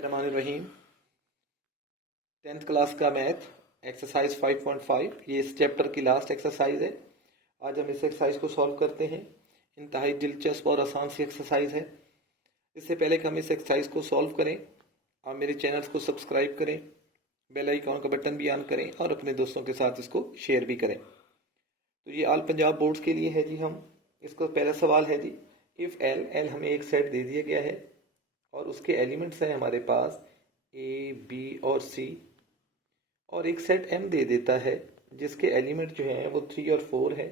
बिस्मिल्लाहिर्रहमानिर्रहीम। 10th class का math exercise 5.5 ये इस चैप्टर की लास्ट एक्सरसाइज है। आज हम इस एक्सरसाइज को सॉल्व करते हैं। इंतहाई दिलचस्प और आसान सी एक्सरसाइज है। इससे पहले कि हम इस एक्सरसाइज को सॉल्व करें, आप मेरे चैनल को सब्सक्राइब करें, बेल आइकॉन का बटन भी ऑन करें और अपने दोस्तों के साथ इसको शेयर भी करें। तो ये ऑल पंजाब बोर्ड्स के लिए है जी। हम इसका पहला सवाल है जी, इफ़ एल हमें एक सेट दे दिया गया है और उसके एलिमेंट्स हैं हमारे पास ए बी और सी, और एक सेट एम दे देता है जिसके एलिमेंट जो हैं वो 3 और 4 है,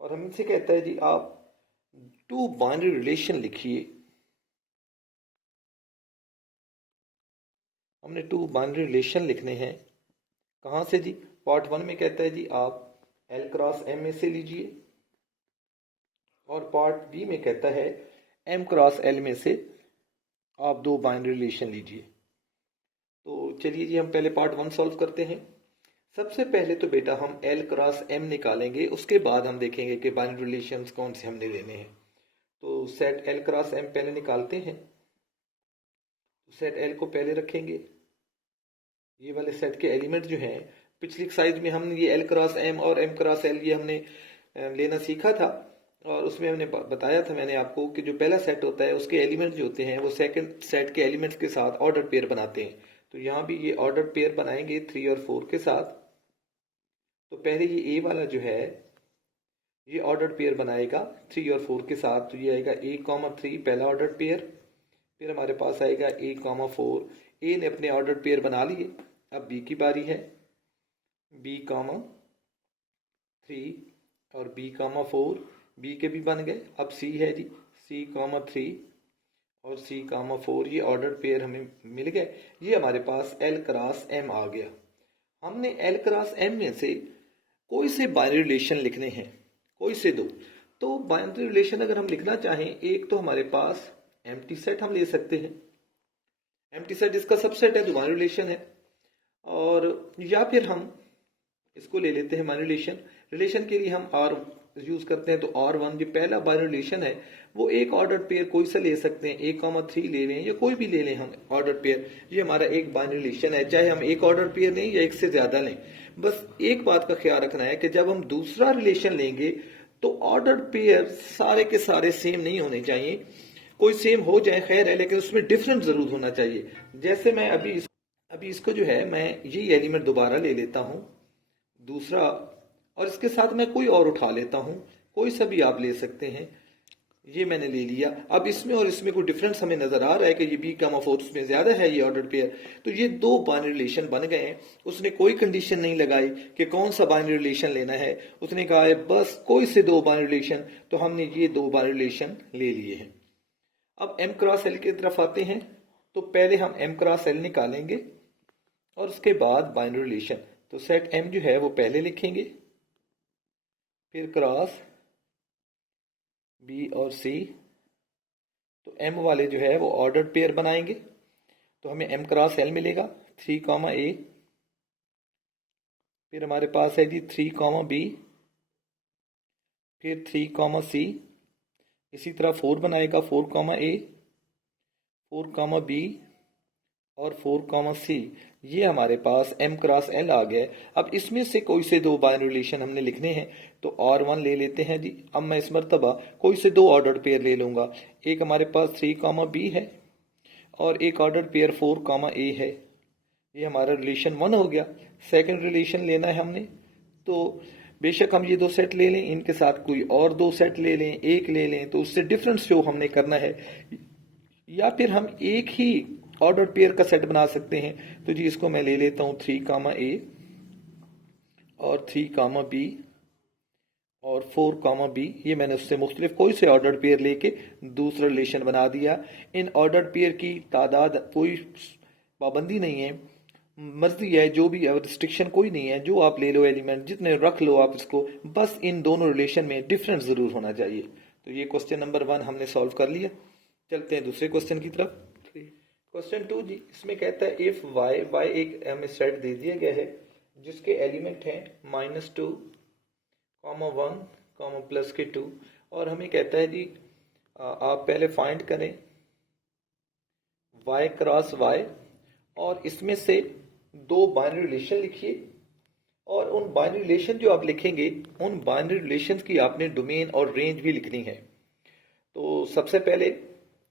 और हम इनसे कहता है जी आप टू बाइनरी रिलेशन लिखिए। हमने टू बाइनरी रिलेशन लिखने हैं। कहाँ से जी? पार्ट 1 में कहता है जी आप एल क्रॉस एम में से लीजिए, और पार्ट बी में कहता है एम क्रॉस एल में से आप दो बाइनरी रिलेशन लीजिए। तो चलिए जी हम पहले पार्ट 1 सॉल्व करते हैं। सबसे पहले तो बेटा हम एल क्रॉस एम निकालेंगे, उसके बाद हम देखेंगे कि बाइनरी रिलेशंस कौन से हमने लेने हैं। तो सेट एल क्रॉस एम पहले निकालते हैं। तो सेट एल को पहले रखेंगे। ये वाले सेट के एलिमेंट जो हैं, पिछली एक्सरसाइज में हमने ये एल क्रॉस एम और एम क्रॉस एल ये हमने लेना सीखा था, और उसमें हमने बताया था मैंने आपको कि जो पहला सेट होता है उसके एलिमेंट जो होते हैं वो सेकंड सेट के एलिमेंट्स के साथ ऑर्डर पेयर बनाते हैं। तो यहाँ भी ये ऑर्डर पेयर बनाएंगे 3 और 4 के साथ। तो पहले ये ए वाला जो है ये ऑर्डर पेयर बनाएगा 3 और 4 के साथ। तो ये आएगा ए कॉमा 3 पहला ऑर्डर पेयर, फिर हमारे पास आएगा ए कॉमा 4। ए ने अपने ऑर्डर पेयर बना लिए, अब बी की बारी है। बी कॉमा 3 और बी कॉमा 4, बी के भी बन गए। अब सी है जी, सी कॉमा 3 और सी कॉमा 4, ये ऑर्डर पेयर हमें मिल गए। ये हमारे पास एल क्रॉस एम आ गया। हमने एल क्रॉस एम में से कोई से बाइनरी रिलेशन लिखने हैं, कोई से दो। तो बाइनरी रिलेशन अगर हम लिखना चाहें, एक तो हमारे पास एम्प्टी सेट हम ले सकते हैं। एम्प्टी सेट इसका सबसेट है जो बाइनरी रिलेशन है, और या फिर हम इसको ले लेते हैं बाइनरी रिलेशन। रिलेशन के लिए हम आर यूज करते हैं। तो R1 जो पहला बाइनरी रिलेशन है वो एक ऑर्डर पेयर कोई सा ले सकते हैं, ए कॉमा 3 ले लें या कोई भी ले लें हम ऑर्डर पेयर। ये हमारा एक बाइनरी रिलेशन है, चाहे हम एक ऑर्डर पेयर लें या एक से ज्यादा लें। बस एक बात का ख्याल रखना है कि जब हम दूसरा रिलेशन लेंगे तो ऑर्डर पेयर सारे के सारे सेम नहीं होने चाहिए। कोई सेम हो जाए खैर है, लेकिन उसमें डिफरेंट जरूर होना चाहिए। जैसे मैं अभी इसको जो है मैं ये एलिमेंट दोबारा ले लेता हूं दूसरा, और इसके साथ मैं कोई और उठा लेता हूं, कोई सा भी आप ले सकते हैं। ये मैंने ले लिया। अब इसमें और इसमें कोई डिफरेंस हमें नजर आ रहा है कि ये बी कॉमा 4 में ज्यादा है ये ऑर्डर पेयर। तो ये दो बाइनरी रिलेशन बन गए हैं। उसने कोई कंडीशन नहीं लगाई कि कौन सा बाइनरी रिलेशन लेना है, उसने कहा है बस कोई से दो बाइनरी रिलेशन। तो हमने ये दो बाइनरी रिलेशन ले लिए हैं। अब एम क्रॉस एल की तरफ आते हैं। तो पहले हम एम क्रॉस एल निकालेंगे और उसके बाद बाइनरी रिलेशन। तो सेट एम जो है वो पहले लिखेंगे, फिर क्रॉस बी और सी। तो एम वाले जो है वो ऑर्डर पेयर बनाएंगे। तो हमें एम क्रॉस एल मिलेगा 3 कॉमा ए, फिर हमारे पास है जी 3 कॉमा बी, फिर 3 कॉमा सी। इसी तरह 4 बनाएगा 4 कॉमा ए, 4 कॉमा बी और 4 कॉमा सी। ये हमारे पास एम क्रॉस एल आ गया। अब इसमें से कोई से दो बाइनरी रिलेशन हमने लिखने हैं। तो R1 ले लेते हैं जी। अब मैं इस मरतबा कोई से दो ऑर्डर पेयर ले लूंगा। एक हमारे पास 3 कॉमा बी है और एक ऑर्डर पेयर 4 कॉमा ए है। ये हमारा रिलेशन 1 हो गया। सेकंड रिलेशन लेना है हमने, तो बेशक हम ये दो सेट ले लें, इनके साथ कोई और दो सेट ले लें, एक ले लें, तो उससे डिफरेंस शो हमने करना है। या फिर हम एक ही ऑर्डर पेयर का सेट बना सकते हैं। तो जी इसको मैं ले लेता हूं 3 कामा ए और 3 कामा बी और 4 कामा बी। ये मैंने उससे मुख्तलिफ कोई से ऑर्डर पेयर लेके दूसरा रिलेशन बना दिया। इन ऑर्डर पेयर की तादाद कोई पाबंदी नहीं है, मर्जी है, जो भी रिस्ट्रिक्शन कोई नहीं है। जो आप ले लो एलिमेंट, जितने रख लो आप इसको, बस इन दोनों रिलेशन में डिफरेंस जरूर होना चाहिए। तो ये क्वेश्चन नंबर 1 हमने सॉल्व कर लिया। चलते हैं दूसरे क्वेश्चन की तरफ। क्वेश्चन 2 जी, इसमें कहता है इफ वाई एक हमें सेट दे दिया गया है जिसके एलिमेंट हैं -2, -1, +2, और हमें कहता है जी आप पहले फाइंड करें y क्रॉस y, और इसमें से दो बाइनरी रिलेशन लिखिए, और उन बाइनरी रिलेशन जो आप लिखेंगे उन बाइनरी रिलेशंस की आपने डोमेन और रेंज भी लिखनी है। तो सबसे पहले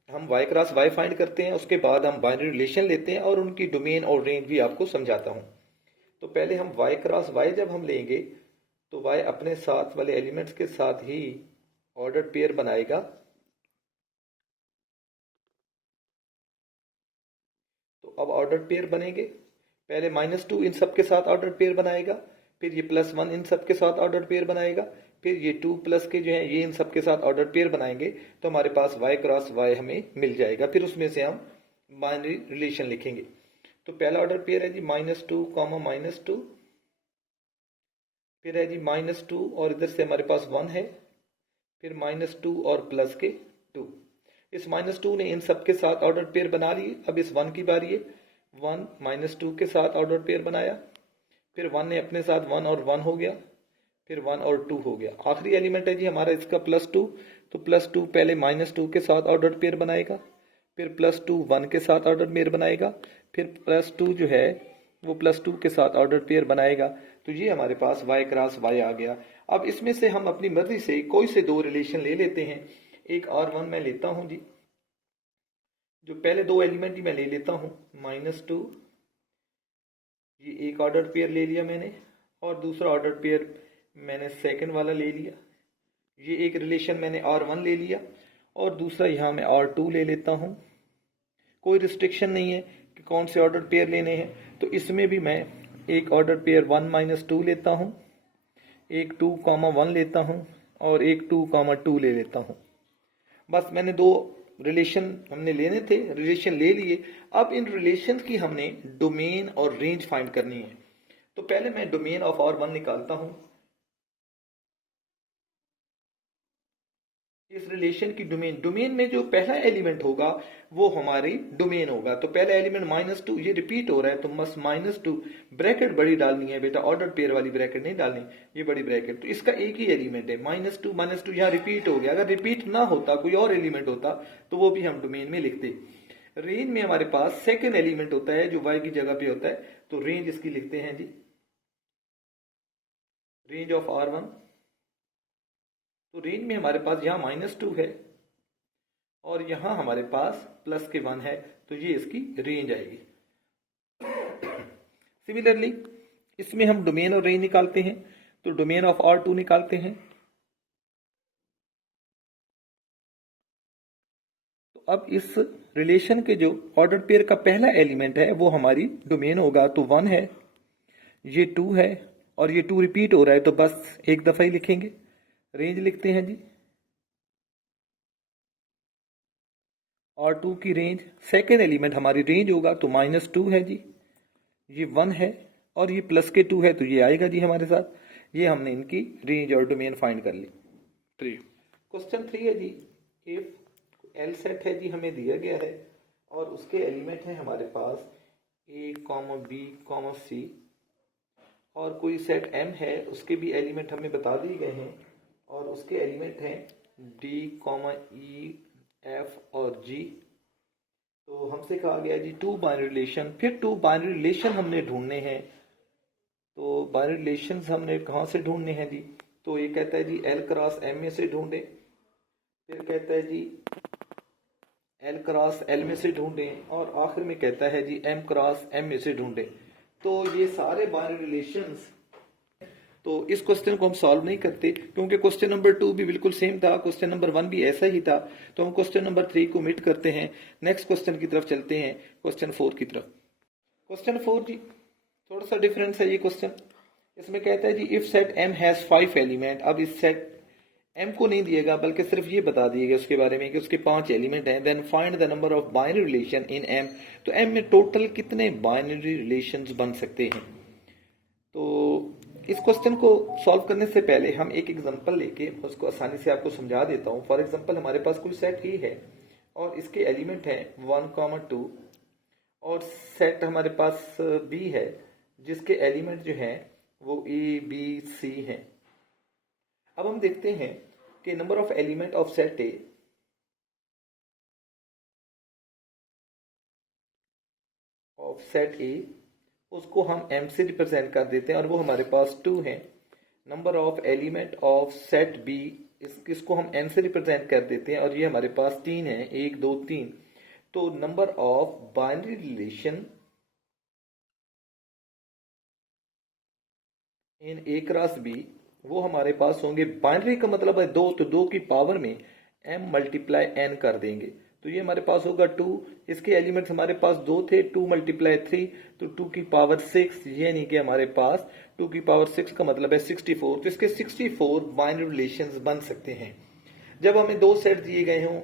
हम y क्रॉस y फाइंड करते हैं, उसके बाद हम बाइनरी रिलेशन लेते हैं और उनकी डोमेन और रेंज भी आपको समझाता हूं। तो पहले हम y क्रॉस y जब हम लेंगे तो y अपने साथ वाले एलिमेंट्स के साथ ही ऑर्डर पेयर बनाएगा। तो अब ऑर्डर पेयर बनेंगे, पहले -2 इन सब के साथ ऑर्डर पेयर बनाएगा, फिर ये +1 इन सब के साथ ऑर्डर पेयर बनाएगा, फिर ये 2 प्लस के जो है ये इन सब के साथ ऑर्डर पेयर बनाएंगे। तो हमारे पास y क्रॉस y हमें मिल जाएगा, फिर उसमें से हम बाइनरी रिलेशन लिखेंगे। तो पहला ऑर्डर पेयर है जी -2, -2, फिर है जी -2 और इधर से हमारे पास 1 है, फिर -2 और प्लस के 2। इस -2 ने इन सब के साथ ऑर्डर पेयर बना लिए। अब इस 1 की बारी है, 1 -2 के साथ ऑर्डर पेयर बनाया, फिर 1 ने अपने साथ 1 और 1 हो गया, फिर 1 और 2 हो गया। आखिरी एलिमेंट है जी हमारा इसका +2। तो +2 पहले -2 के साथ ऑर्डर पेयर बनाएगा, फिर +2 1 के साथ ऑर्डर पेयर बनाएगा, फिर +2 जो है वो +2 के साथ ऑर्डर पेयर बनाएगा। तो ये हमारे पास y क्रॉस y आ गया। अब इसमें से हम अपनी मर्जी से कोई से दो रिलेशन ले लेते हैं। एक R1 मैं लेता हूं जी, जो पहले दो एलिमेंट ही मैं ले लेता हूं, -2, ये एक ऑर्डर पेयर ले लिया मैंने, और दूसरा ऑर्डर पेयर मैंने सेकंड वाला ले लिया। ये एक रिलेशन मैंने R1 ले लिया, और दूसरा यहाँ मैं R2 ले लेता हूँ। कोई रिस्ट्रिक्शन नहीं है कि कौन से ऑर्डर पेयर लेने हैं। तो इसमें भी मैं एक ऑर्डर पेयर 1 -2 लेता हूँ, एक 2, 1 लेता हूँ, और एक 2, 2 ले लेता हूँ। बस मैंने दो रिलेशन हमने लेने थे, रिलेशन ले लिए। अब इन रिलेशन की हमने डोमेन और रेंज फाइंड करनी है। तो पहले मैं डोमेन ऑफ R1 निकालता हूं। इस रिलेशन की डोमेन में जो पहला एलिमेंट होगा वो हमारी डोमेन होगा। तो पहला एलिमेंट -2, ये रिपीट हो रहा है तो बस -2 ब्रैकेट बड़ी डालनी है बेटा, ऑर्डर पेयर वाली ब्रैकेट नहीं डालनी, ये बड़ी ब्रैकेट। तो इसका एक ही एलिमेंट है, -2 यहाँ रिपीट हो गया। अगर रिपीट ना होता, कोई और एलिमेंट होता, तो वो भी हम डोमेन में लिखते। रेंज में हमारे पास सेकेंड एलिमेंट होता है जो y की जगह पे होता है, तो रेंज इसकी लिखते हैं जी, रेंज ऑफ R1। तो रेंज में हमारे पास यहाँ -2 है और यहाँ हमारे पास प्लस के 1 है, तो ये इसकी रेंज आएगी। सिमिलरली इसमें हम डोमेन और रेंज निकालते हैं। तो डोमेन ऑफ R2 निकालते हैं। तो अब इस रिलेशन के जो ऑर्डर पेयर का पहला एलिमेंट है वो हमारी डोमेन होगा। तो 1 है, ये 2 है, और ये 2 रिपीट हो रहा है तो बस एक दफा ही लिखेंगे। रेंज लिखते हैं जी, R2 की रेंज, सेकेंड एलिमेंट हमारी रेंज होगा तो -2 है जी, ये 1 है, और ये प्लस के 2 है तो ये आएगा जी हमारे साथ। ये हमने इनकी रेंज और डोमेन फाइंड कर ली। 3 क्वेश्चन 3 है जी, इफ एल सेट है जी हमें दिया गया है और उसके एलिमेंट हैं हमारे पास A, B, C, और कोई सेट M है उसके भी एलिमेंट हमें बता दिए गए हैं और उसके एलिमेंट हैं D, E, F और G। तो हमसे कहा गया जी टू बाइनरी रिलेशन, फिर टू बाइनरी रिलेशन हमने ढूंढने हैं। तो बाइनरी रिलेशन हमने कहाँ से ढूंढने हैं जी? तो ये कहता है जी L क्रॉस M में से ढूंढे, फिर कहता है जी L क्रॉस L में से ढूंढे, और आखिर में कहता है जी M क्रॉस M में से ढूंढे। तो ये सारे बाइनरी रिलेशंस, तो इस क्वेश्चन को हम सॉल्व नहीं करते क्योंकि क्वेश्चन नंबर 2 भी बिल्कुल सेम था, क्वेश्चन नंबर 1 भी ऐसा ही था। तो हम क्वेश्चन नंबर 3 को मिट करते हैं, नेक्स्ट क्वेश्चन की तरफ चलते हैं, क्वेश्चन 4 की तरफ। क्वेश्चन 4 जी थोड़ा सा डिफरेंस है ये क्वेश्चन। इसमें कहता है जी if set M has 5 element. अब इस सेट M को नहीं दिएगा बल्कि सिर्फ ये बता दिएगा उसके बारे में कि उसके 5 एलिमेंट हैं। Then find the number of binary relation in M। तो M में टोटल कितने बाइनरी रिलेशंस बन सकते हैं? तो इस क्वेश्चन को सॉल्व करने से पहले हम एक एग्जांपल लेके उसको आसानी से आपको समझा देता हूं। फॉर एग्जांपल हमारे पास कोई सेट ही है और इसके एलिमेंट हैं 1, 2, और सेट हमारे पास B है जिसके एलिमेंट जो हैं वो A, B, C हैं। अब हम देखते हैं कि number of element of set A of set ए, उसको हम m से रिप्रेजेंट कर देते हैं और वो हमारे पास 2 है। Number of element of set B, इसको हम n से रिप्रेजेंट कर देते हैं और ये हमारे पास 3 है, 1 2 3। तो number of binary relation in A cross B, वो हमारे पास होंगे, बाइनरी का मतलब है 2, तो 2 की पावर में m मल्टीप्लाई n कर देंगे, तो ये हमारे पास होगा 2। इसके एलिमेंट्स हमारे पास 2 थे, 2 मल्टीप्लाई 3, तो 2 की पावर 6, यानी कि हमारे पास 2 की पावर 6 का मतलब है 64। तो इसके 64 बाइनरी रिलेशंस बन सकते हैं जब हमें दो सेट दिए गए हों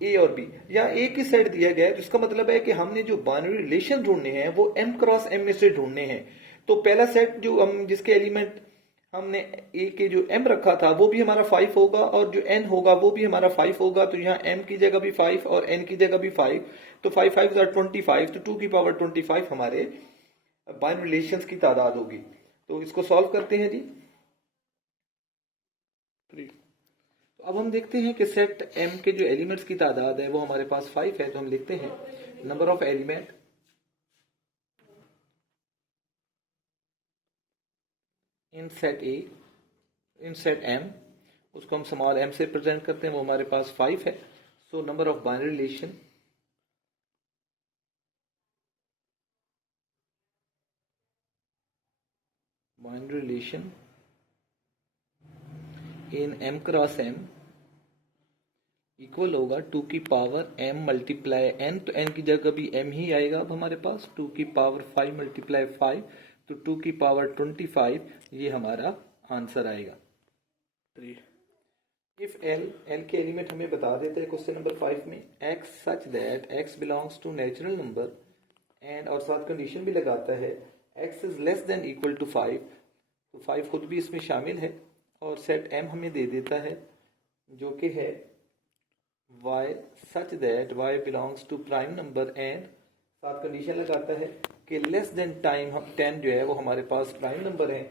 ए और बी, या एक ही सेट दिया गया है, तो इसका मतलब है कि हमने जो बाइनरी रिलेशन ढूंढने हैं वो m क्रॉस m में से ढूंढने हैं। तो पहला सेट जो हम जिसके एलिमेंट हमने ए के जो m रखा था वो भी हमारा 5 होगा और जो n होगा वो भी हमारा 5 होगा, तो यहाँ m की जगह भी 5 और n की जगह भी 5, तो 5 5 25, तो 2 की पावर 25 हमारे बाइनरी रिलेशंस की तादाद होगी। तो इसको सॉल्व करते हैं जी। तो अब हम देखते हैं कि सेट m के जो एलिमेंट्स की तादाद है वो हमारे पास 5 है, तो हम लिखते हैं number of element in set A, in set m, उसको हम स्मॉल m से प्रेजेंट करते हैं, वो हमारे पास 5 है। So number of binary relation in m cross m equal होगा 2 की पावर m मल्टीप्लाई n, तो n की जगह भी m ही आएगा। अब हमारे पास 2 की पावर 5 मल्टीप्लाई 5, तो 2 की पावर 25, ये हमारा आंसर आएगा। इफ l के एलिमेंट हमें बता देते हैं क्वेश्चन नंबर 5 में, x such that x belongs to natural number and, और साथ कंडीशन भी लगाता है x is less than equal to 5, तो 5 खुद भी इसमें शामिल है, और सेट m हमें दे देता है जो कि है y such that y belongs to prime number and, साथ कंडीशन लगाता है कि लेस देन टाइम 10 जो है वो हमारे पास प्राइम नंबर है।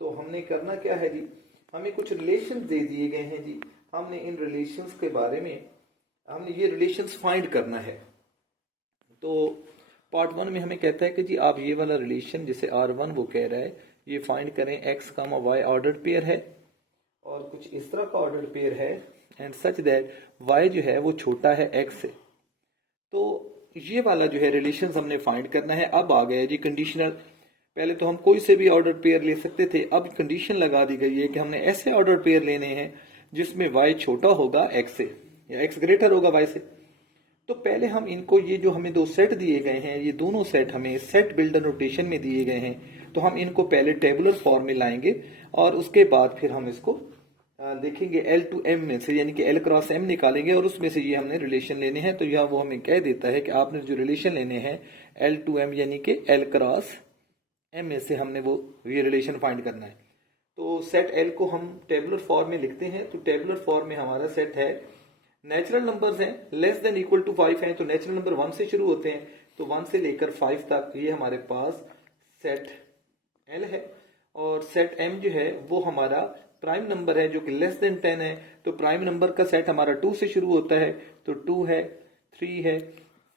तो हमने करना क्या है जी, हमें कुछ रिलेशंस दे दिए गए हैं जी, हमने इन रिलेशंस के बारे में हमने ये रिलेशंस फाइंड करना है। तो पार्ट 1 में हमें कहता है कि जी आप ये वाला रिलेशन जिसे R1 वो कह रहा है ये फाइंड करें, x कामा y ऑर्डर्ड पेयर है और कुछ इस तरह का ऑर्डर्ड पेयर है, एंड सच दैट y जो है वो छोटा है x से। तो ये वाला जो है रिलेशन हमने फाइंड करना है। अब आ गया जी कंडीशनल, पहले तो हम कोई से भी ऑर्डर पेयर ले सकते थे, अब कंडीशन लगा दी गई है कि हमने ऐसे ऑर्डर पेयर लेने हैं जिसमें y छोटा होगा x से या x ग्रेटर होगा y से। तो पहले हम इनको, ये जो हमें दो सेट दिए गए हैं, ये दोनों सेट हमें सेट बिल्डर नोटेशन में दिए गए हैं, तो हम इनको पहले टेबुलर फॉर्म में लाएंगे और उसके बाद फिर हम इसको देखेंगे L टू M में से, यानी कि L क्रॉस M निकालेंगे और उसमें से ये हमने रिलेशन लेने हैं। तो यह वो हमें कह देता है कि आपने जो रिलेशन लेने हैं L टू M यानी कि L क्रॉस M में से हमने वो ये रिलेशन फाइंड करना है। तो सेट L को हम टेबुलर फॉर्म में लिखते हैं, तो टेबुलर फॉर्म में हमारा सेट है, नेचुरल नंबर्स हैं लेस देन इक्वल टू 5 हैं, तो नेचुरल नंबर 1 से शुरू होते हैं, तो 1 से लेकर 5 तक ये हमारे पास सेट L है। और सेट M जो है वो हमारा प्राइम नंबर है जो कि लेस देन 10 है, तो प्राइम नंबर का सेट हमारा 2 से शुरू होता है, तो 2 है, 3 है,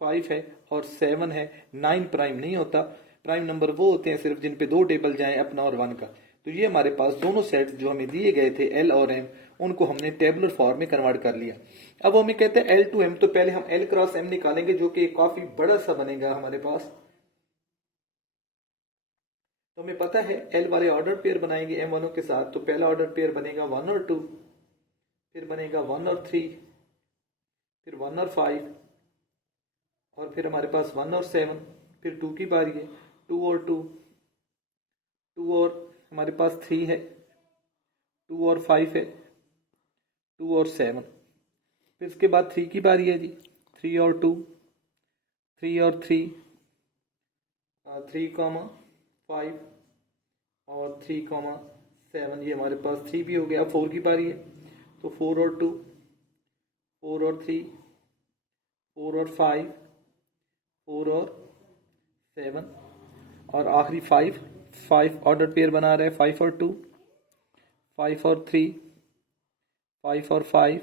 5 है और 7 है। 9 प्राइम नहीं होता, प्राइम नंबर वो होते हैं सिर्फ जिन पे 2 टेबल जाएं, अपना और 1 का। तो ये हमारे पास दोनों सेट जो हमें दिए गए थे L और M, उनको हमने टेबुलर फॉर्म में कन्वर्ट कर लिया। अब हमें कहते हैं L टू M, तो पहले हम L क्रॉस M निकालेंगे जो कि काफी बड़ा सा बनेगा हमारे पास। तो हमें पता है L वाले ऑर्डर पेयर बनाएंगे M वालों के साथ, तो पहला ऑर्डर पेयर बनेगा 1 और 2, फिर बनेगा 1 और 3, फिर 1 और 5, और फिर हमारे पास 1 और 7, फिर 2 की बारी है, 2 और 2, 2 और हमारे पास 3 है, 2 और 5 है, 2 और 7, फिर इसके बाद 3 की बारी है जी, 3 और 2, 3 और 3, 3 5 और 3 7, ये हमारे पास 3 भी हो गया। अब 4 की बारी है, तो 4 और 2, 4 और 3, 4 और 5, 4 और 7, और आखिरी 5 ऑर्डर पेयर बना रहा है, 5 और 2, 5 और 3, 5 और 5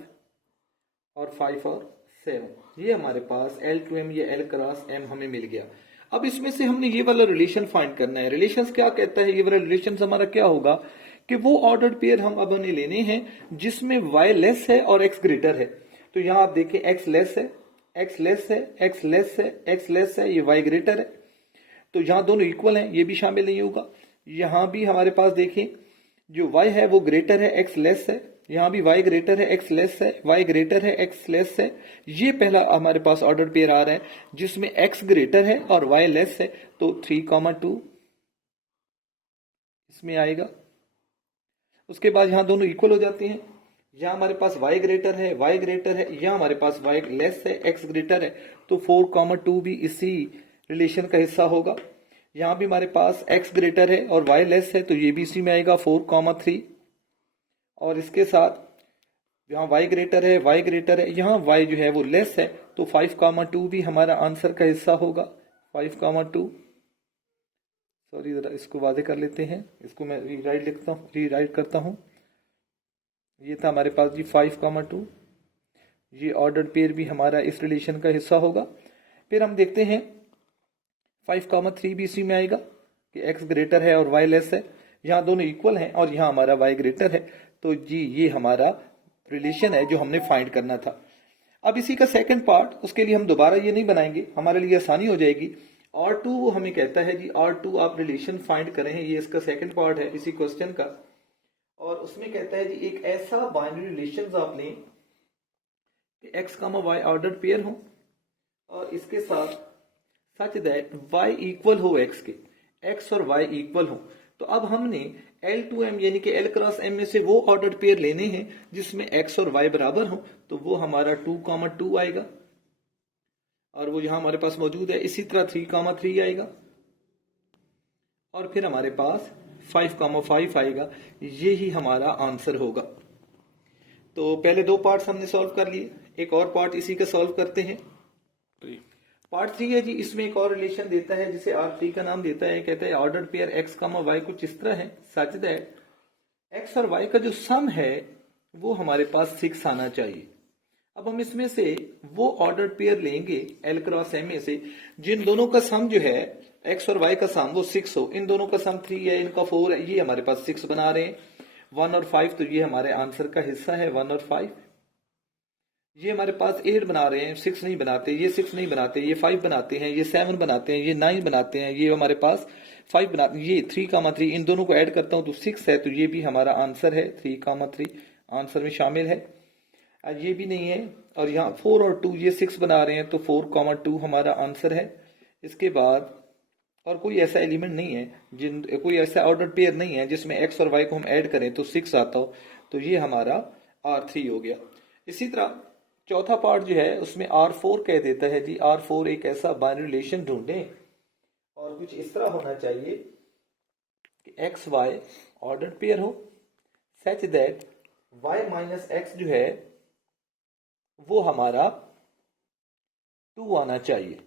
और 5 और 7। ये हमारे पास L टू M या L क्रॉस M हमें मिल गया। अब इसमें से हमने ये वाला रिलेशन फाइंड करना है। रिलेशंस क्या कहता है, ये वाला रिलेशन हमारा क्या होगा कि वो ऑर्डर्ड पेयर हम अब हमें लेने हैं जिसमें y लेस है और x ग्रेटर है। तो यहां आप देखें x लेस है, x लेस है, x लेस है, x लेस है, ये y ग्रेटर है। तो यहां दोनों इक्वल हैं, ये भी शामिल नहीं होगा। यहां भी हमारे पास देखें जो y है वो ग्रेटर है, x लेस है। यहां भी y ग्रेटर है, x लेस है, y ग्रेटर है, x लेस है। ये पहला हमारे पास ऑर्डर पेयर आ रहा है जिसमें x ग्रेटर है और y लेस है। तो 3,2 इसमें आएगा। उसके बाद यहां दोनों इक्वल हो जाते हैं। यहां हमारे पास y ग्रेटर है, y ग्रेटर है, यहां हमारे पास y लेस है, x ग्रेटर है। तो 4,2 भी इसी रिलेशन का हिस्सा होगा। यहां भी हमारे पास x ग्रेटर है और y लेस है, तो ये भी इसी में आएगा 4,3। और इसके साथ यहाँ y ग्रेटर है, y ग्रेटर है, यहाँ y जो है वो लेस है, तो 5,2 भी हमारा आंसर का हिस्सा होगा। 5,2, सॉरी जरा इसको वादे कर लेते हैं, इसको मैं रीराइट करता हूँ। ये था हमारे पास जी 5,2। ये ऑर्डर्ड पेयर भी हमारा इस रिलेशन का हिस्सा होगा। फिर हम देखते हैं 5,3 भी इसी में आएगा कि x ग्रेटर है और y लेस है। यहाँ दोनों इक्वल हैं और यहाँ हमारा y ग्रेटर है। तो जी ये हमारा रिलेशन है जो हमने फाइंड करना था। अब इसी का सेकंड पार्ट, उसके लिए हम दोबारा ये नहीं बनाएंगे, हमारे लिए आसानी हो जाएगी। R2 वो हमें कहता है जी R2 आप रिलेशन फाइंड करें, ये इसका सेकंड पार्ट है इसी क्वेश्चन का। और उसमें कहता है जी एक ऐसा बाइनरी रिलेशन आप लें कि x, y ऑर्डर्ड पेयर हो और इसके साथ सच दैट y इक्वल हो x के, x और y इक्वल हो। तो अब हमने L2M यानी कि L क्रॉस M में से वो ऑर्डर्ड पेयर लेने हैं जिसमें x और y बराबर हो। तो वो हमारा 2,2 आएगा और वो यहां हमारे पास मौजूद है। इसी तरह 3,3 आएगा और फिर हमारे पास 5,5 आएगा। ये ही हमारा आंसर होगा। तो पहले दो पार्ट्स हमने सॉल्व कर लिए, एक और पार्ट इसी का सॉल्व करते हैं। पार्ट 3 है जी, इसमें एक और रिलेशन देता है जिसे R3 का नाम देता है। कहता है ऑर्डर्ड पेयर x, y कुछ इस तरह है सच दैट x और y का जो सम है वो हमारे पास 6 आना चाहिए। अब हम इसमें से वो ऑर्डर्ड पेयर लेंगे L क्रॉस M में से जिन दोनों का सम जो है x और y का सम वो 6 हो। इन दोनों का सम 3 है, इनका 4 है, ये हमारे पास 6 बना रहे हैं। 1 और 5 तो ये हमारे आंसर का हिस्सा है, 1 और 5। ये हमारे पास 8 बना रहे हैं, 6 नहीं बनाते, ये 6 नहीं बनाते, ये 5 बनाते हैं, ये 7 बनाते हैं, ये 9 बनाते हैं, ये हमारे पास 5 बनाते हैं, ये 3,3। इन दोनों को ऐड करता हूं तो 6 है। तो ये भी हमारा आंसर है, 3,3 आंसर में शामिल है। ये भी नहीं है और यहाँ 4 और 2 ये 6 बना रहे हैं, तो 4,2 हमारा आंसर है। इसके बाद और कोई ऐसा एलिमेंट नहीं है कोई ऐसा ऑर्डर पेयर नहीं है जिसमें x और y को हम ऐड करें तो 6 आता हो। तो ये हमारा R3 हो गया। इसी तरह चौथा पार्ट जो है उसमें R4 कह देता है जी R4 एक ऐसा बाइनरी रिलेशन ढूंढें और कुछ इस तरह होना चाहिए कि x y ऑर्डर्ड पेयर हो सच दैट y माइनस x जो है वो हमारा 2 आना चाहिए।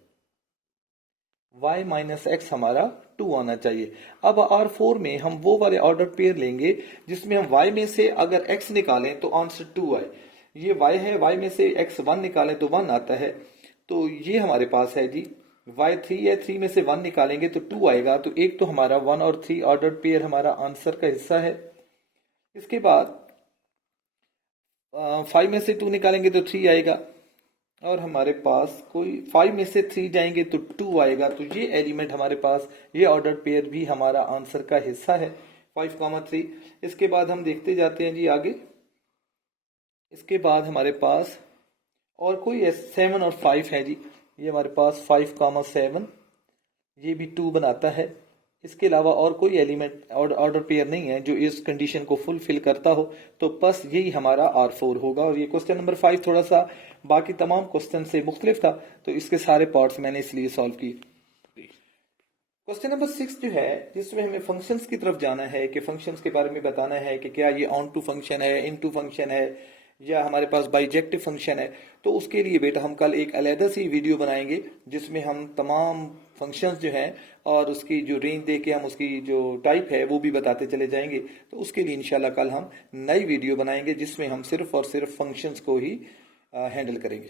y माइनस x हमारा 2 आना चाहिए। अब R4 में हम वो वाले ऑर्डर पेयर लेंगे जिसमें हम y में से अगर x निकालें तो आंसर 2 आए। ये y है, y में से x 1 निकालें तो 1 आता है। तो ये हमारे पास है जी y 3 है, 3 में से 1 निकालेंगे तो 2 आएगा। तो एक तो हमारा 1 और 3 ऑर्डर पेयर हमारा आंसर का हिस्सा है। इसके बाद 5 में से 2 निकालेंगे तो 3 आएगा और हमारे पास कोई 5 में से 3 जाएंगे तो 2 आएगा। तो ये एलिमेंट हमारे पास, ये ऑर्डर पेयर भी हमारा आंसर का हिस्सा है 5,3। इसके बाद हम देखते जाते हैं जी आगे। इसके बाद हमारे पास और कोई 7 और 5 है जी। ये हमारे पास 5,7 ये भी 2 बनाता है। इसके अलावा और कोई एलिमेंट ऑर्डर पेयर नहीं है जो इस कंडीशन को फुलफिल करता हो। तो बस यही हमारा R4 होगा। और ये क्वेश्चन नंबर 5 थोड़ा सा बाकी तमाम क्वेश्चन से मुख्तलिफ था, तो इसके सारे पार्ट्स मैंने इसलिए सॉल्व किए। क्वेश्चन नंबर 6 जो है जिसमें हमें फंक्शंस की तरफ जाना है कि फंक्शंस के बारे में बताना है कि क्या ये ऑन टू फंक्शन है, इन टू फंक्शन है या हमारे पास बाइजेक्टिव फंक्शन है। तो उसके लिए बेटा हम कल एक अलहदा सी वीडियो बनाएंगे जिसमें हम तमाम फंक्शंस जो हैं और उसकी जो रेंज दे के हम उसकी जो टाइप है वो भी बताते चले जाएंगे। तो उसके लिए इंशाल्लाह कल हम नई वीडियो बनाएंगे जिसमें हम सिर्फ और सिर्फ फंक्शंस को ही हैंडल करेंगे।